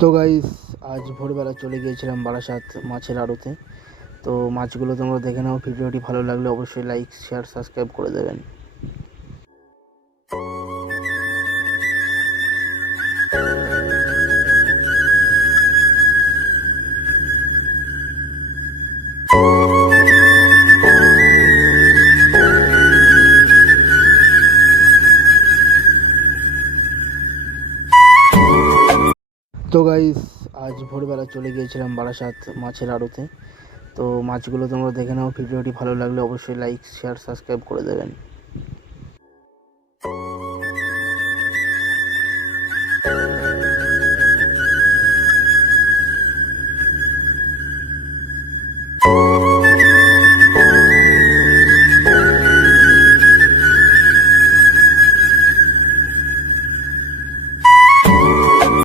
তো গাইস, আজ ভোরবেলা চলে গিয়েছিলাম বারাসাত মাছের আড়তে। তো মাছগুলো তোমরা দেখে নাও। ভিডিওটি ভালো লাগলে অবশ্যই লাইক, শেয়ার, সাবস্ক্রাইব করে দেবেন। তো গাইস, আজ ভোরবেলা চলে গিয়েছিলাম বারাসাত মাছের আড়তে। তো মাছগুলো তোমরা দেখে নাও। ভিডিওটি ভালো লাগলে অবশ্যই লাইক, শেয়ার, সাবস্ক্রাইব করে দেবেন।